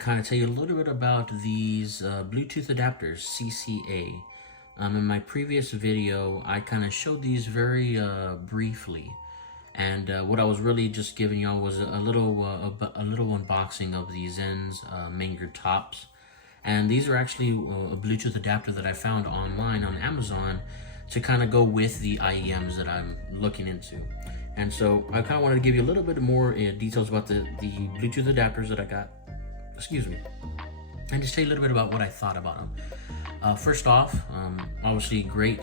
kind of tell you a little bit about these Bluetooth adapters, CCA. In my previous video, I kind of showed these very briefly, and what I was really just giving y'all was a little unboxing of the Zen's Manger tops. And these are actually a Bluetooth adapter that I found online on Amazon to kind of go with the IEMs that I'm looking into. And so I kind of wanted to give you a little bit more details about the Bluetooth adapters that I got, and just tell you a little bit about what I thought about them. First off, obviously great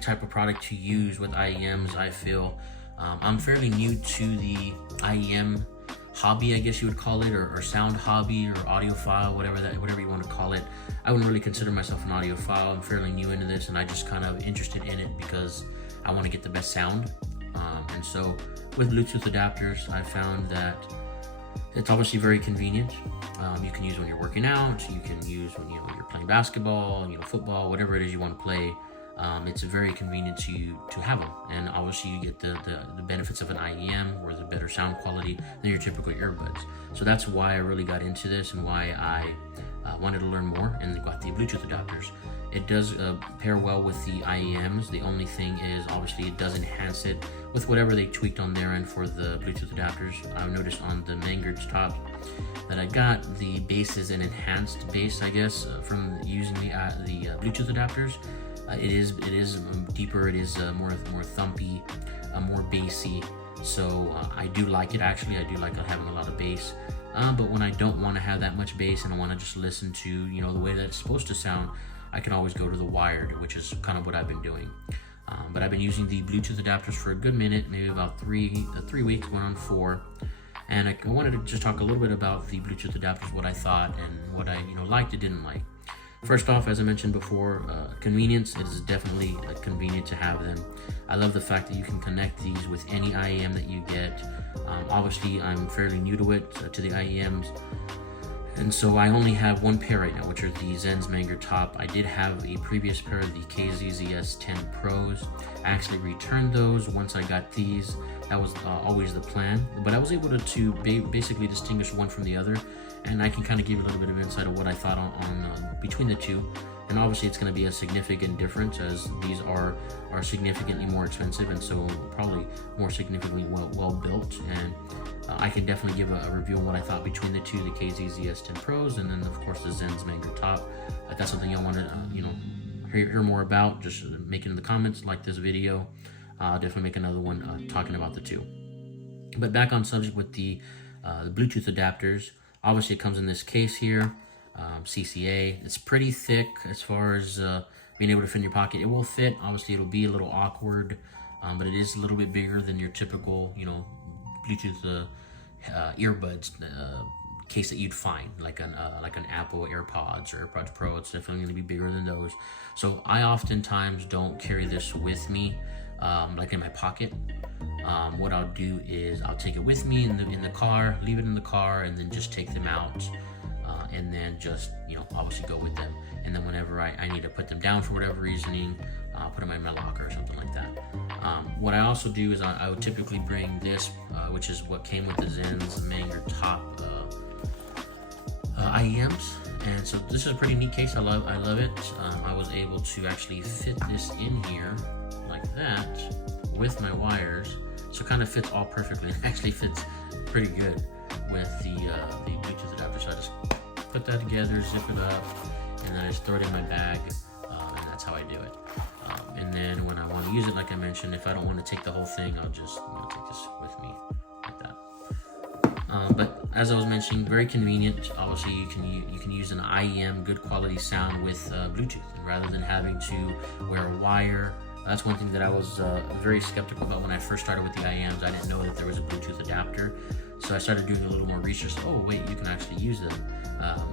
type of product to use with IEMs, I feel. I'm fairly new to the IEM hobby, I guess you would call it, or sound hobby, or audiophile, whatever you want to call it. I wouldn't really consider myself an audiophile. I'm fairly new into this, and I just kind of interested in it because I want to get the best sound. And so with Bluetooth adapters, I found that it's obviously very convenient. You can use when you're working out. You can use when you're playing basketball, football, whatever it is you want to play. It's very convenient to have them, and obviously you get the benefits of an IEM, or the better sound quality than your typical earbuds. So that's why I really got into this, and why I wanted to learn more and got the Bluetooth adapters. It does pair well with the IEMs. The only thing is, obviously, it does enhance it with whatever they tweaked on their end for the Bluetooth adapters. I've noticed on the Manger's top that I got, the bass is an enhanced bass, I guess, from using the Bluetooth adapters. It is deeper. It is more thumpy, more bassy. So I do like it. Actually, I do like having a lot of bass. But when I don't want to have that much bass and I want to just listen to the way that it's supposed to sound, I can always go to the wired, which is kind of what I've been doing. But I've been using the Bluetooth adapters for a good minute, maybe about three weeks, going on 4. And I wanted to just talk a little bit about the Bluetooth adapters, what I thought, and what I liked and didn't like. First off, as I mentioned before, convenience. It is definitely convenient to have them. I love the fact that you can connect these with any IEM that you get. Obviously, I'm fairly new to it, to the IEMs. And so I only have one pair right now, which are the Zen's Manger top. I did have a previous pair of the KZZS 10 Pros. I actually returned those once I got these. That was always the plan. But I was able to basically distinguish one from the other. And I can kind of give you a little bit of insight of what I thought on between the two. And obviously it's going to be a significant difference, as these are significantly more expensive, and so probably more significantly well built. And I can definitely give a review on what I thought between the two, the KZZS 10 Pros, and then of course the Zen's Manger top. If that's something y'all want to hear more about, just make it in the comments, like this video. I'll definitely make another one talking about the two. But back on subject with the Bluetooth adapters. Obviously it comes in this case here, CCA. It's pretty thick as far as being able to fit in your pocket. It will fit. Obviously it'll be a little awkward, but it is a little bit bigger than your typical Bluetooth earbuds case that you'd find, like an Apple AirPods or AirPods Pro. It's definitely going to be bigger than those. So I oftentimes don't carry this with me, like in my pocket. What I'll do is I'll take it with me in the car, leave it in the car, and then just take them out, and then just obviously go with them. And then whenever I need to put them down for whatever reasoning, I'll put them in my locker or something like that. What I also do is I would typically bring this, which is what came with the Zen's Manger top IEMs. And so this is a pretty neat case. I love it. I was able to actually fit this in here like that with my wires, so it kind of fits all perfectly. It actually fits pretty good with the Bluetooth adapter. So I just put that together, zip it up, and then I just throw it in my bag, and that's how I do it. And then when I want to use it, like I mentioned, if I don't want to take the whole thing, I'll just take this with me like that. But as I was mentioning, very convenient. Obviously, you can use an IEM, good quality sound with Bluetooth, rather than having to wear a wire. That's one thing that I was very skeptical about when I first started with the IEMs. I didn't know that there was a Bluetooth adapter. So I started doing a little more research. Oh wait, you can actually use them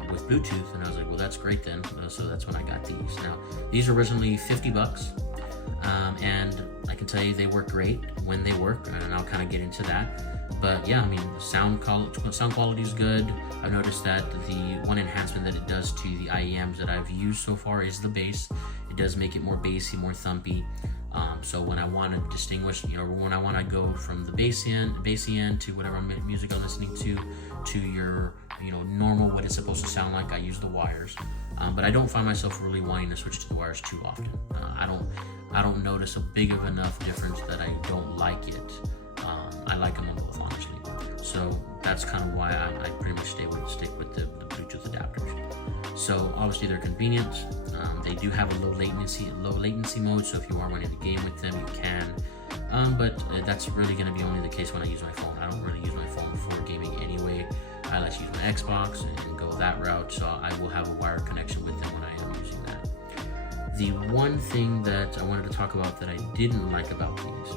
with Bluetooth. And I was like, well, that's great then. So that's when I got these. Now, these are originally $50. And I can tell you they work great when they work. And I'll kind of get into that. But yeah, I mean, sound quality is good. I've noticed that the one enhancement that it does to the IEMs that I've used so far is the bass. It does make it more bassy, more thumpy. So when I want to distinguish, when I want to go from the bassy end to whatever music I'm listening to your normal, what it's supposed to sound like. I use the wires, but I don't find myself really wanting to switch to the wires too often. I don't notice a big of enough difference that I don't like it. I like them on both, honestly. So that's kind of why I pretty much stick with the Bluetooth adapters. So obviously they're convenient. They do have a low latency mode, so if you are wanting to game with them, you can. But that's really going to be only the case when I use my phone. I don't really use my phone for gaming anyway. I like to use my Xbox and go that route, so I will have a wired connection with them when I am using that. The one thing that I wanted to talk about that I didn't like about these,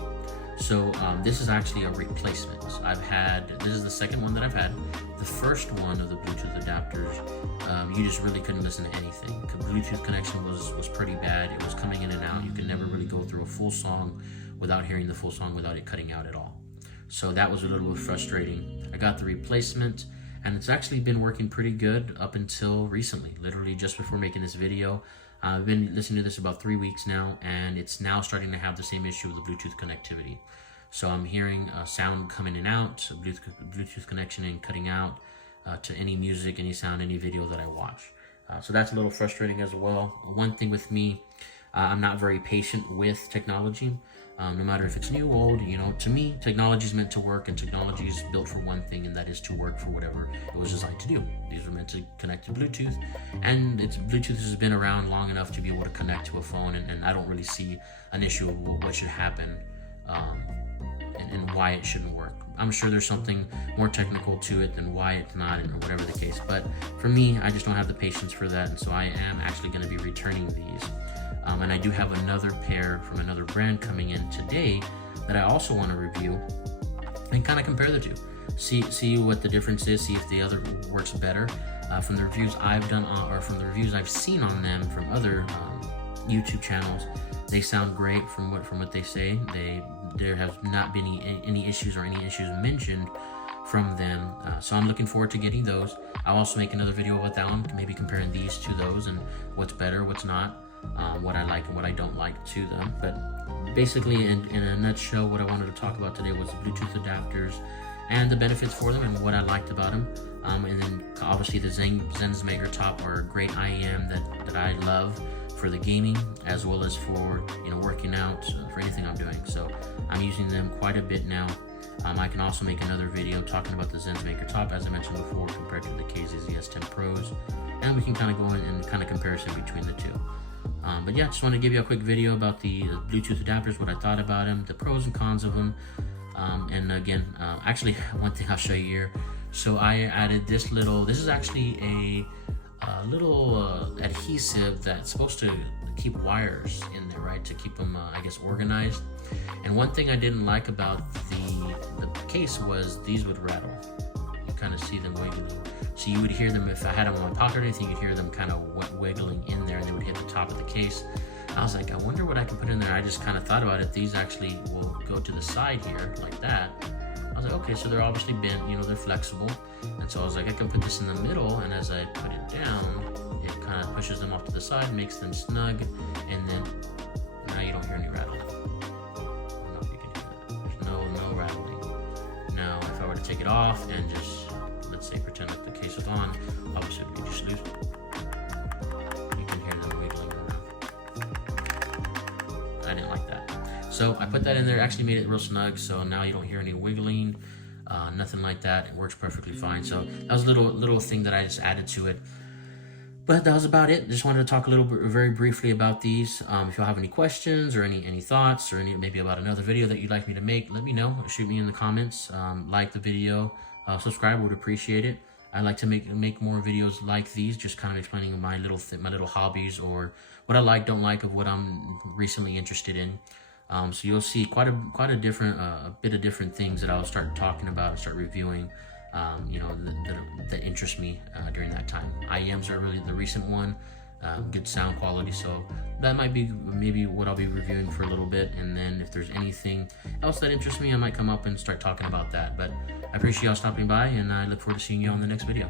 so this is actually a replacement. This is the second one that I've had. The first one of the Bluetooth adapters, you just really couldn't listen to anything. The Bluetooth connection was pretty bad. It was coming in and out. You could never really go through a full song without hearing the full song, without it cutting out at all. So that was a little bit frustrating. I got the replacement, and it's actually been working pretty good up until recently, literally just before making this video. I've been listening to this about 3 weeks now, and it's now starting to have the same issue with the Bluetooth connectivity. So I'm hearing sound coming in and out, Bluetooth connection and cutting out to any music, any sound, any video that I watch. So that's a little frustrating as well. One thing with me, I'm not very patient with technology. No matter if it's new or old, to me, technology is meant to work, and technology is built for one thing, and that is to work for whatever it was designed to do. These were meant to connect to Bluetooth, and Bluetooth has been around long enough to be able to connect to a phone, and I don't really see an issue of what should happen and why it shouldn't work. I'm sure there's something more technical to it than why it's not, or whatever the case, but for me, I just don't have the patience for that, and so I am actually going to be returning these. And I do have another pair from another brand coming in today that I also want to review and kind of compare the two. See what the difference is, see if the other works better. From the reviews I've done, or from the reviews I've seen on them from other YouTube channels, they sound great from what they say. There have not been any issues or any issues mentioned from them. So I'm looking forward to getting those. I'll also make another video about that one, maybe comparing these to those and what's better, what's not. What I like and what I don't like to them. But basically, in a nutshell, what I wanted to talk about today was the Bluetooth adapters and the benefits for them and what I liked about them. And then obviously the Zensmaker Top are a great IEM that I love for the gaming, as well as for working out, for anything I'm doing. So I'm using them quite a bit now. I can also make another video talking about the Zensmaker Top, as I mentioned before, compared to the KZS-10 Pros, and we can kind of go in and kind of comparison between the two. But yeah, just want to give you a quick video about the Bluetooth adapters, what I thought about them, the pros and cons of them. And again, actually, one thing I'll show you here. So I added this is actually a little adhesive that's supposed to keep wires in there, right? To keep them, I guess, organized. And one thing I didn't like about the case was these would rattle. You kind of see them wiggling. So you would hear them, if I had them in my pocket or anything, you'd hear them kind of wiggling in there, and they would hit the top of the case. I was like, I wonder what I can put in there. I just kind of thought about it. These actually will go to the side here, like that. I was like, okay, so they're obviously bent, they're flexible. And so I was like, I can put this in the middle, and as I put it down, it kind of pushes them off to the side, makes them snug, and then now you don't hear any rattling. I don't know if you can hear that. There's no rattling. Now, if I were to take it off and just, let's say, pretend like the case is on, obviously we just lose it. You can hear them wiggling around. I didn't like that. So I put that in there, actually made it real snug, so now you don't hear any wiggling, nothing like that. It works perfectly fine. So that was a little thing that I just added to it. But that was about it. Just wanted to talk a little bit, very briefly about these. If y'all have any questions or any thoughts, or maybe about another video that you'd like me to make, let me know. Shoot me in the comments. Like the video. Subscribe, would appreciate it. I like to make more videos like these, just kind of explaining my little hobbies, or what I like, don't like, of what I'm recently interested in. So you'll see quite a bit of different things that I'll start talking about, start reviewing. That interest me during that time. IEMs are really the recent one. Good sound quality, so that might be maybe what I'll be reviewing for a little bit, and then if there's anything else that interests me, I might come up and start talking about that. But I appreciate y'all stopping by, and I look forward to seeing you on the next video.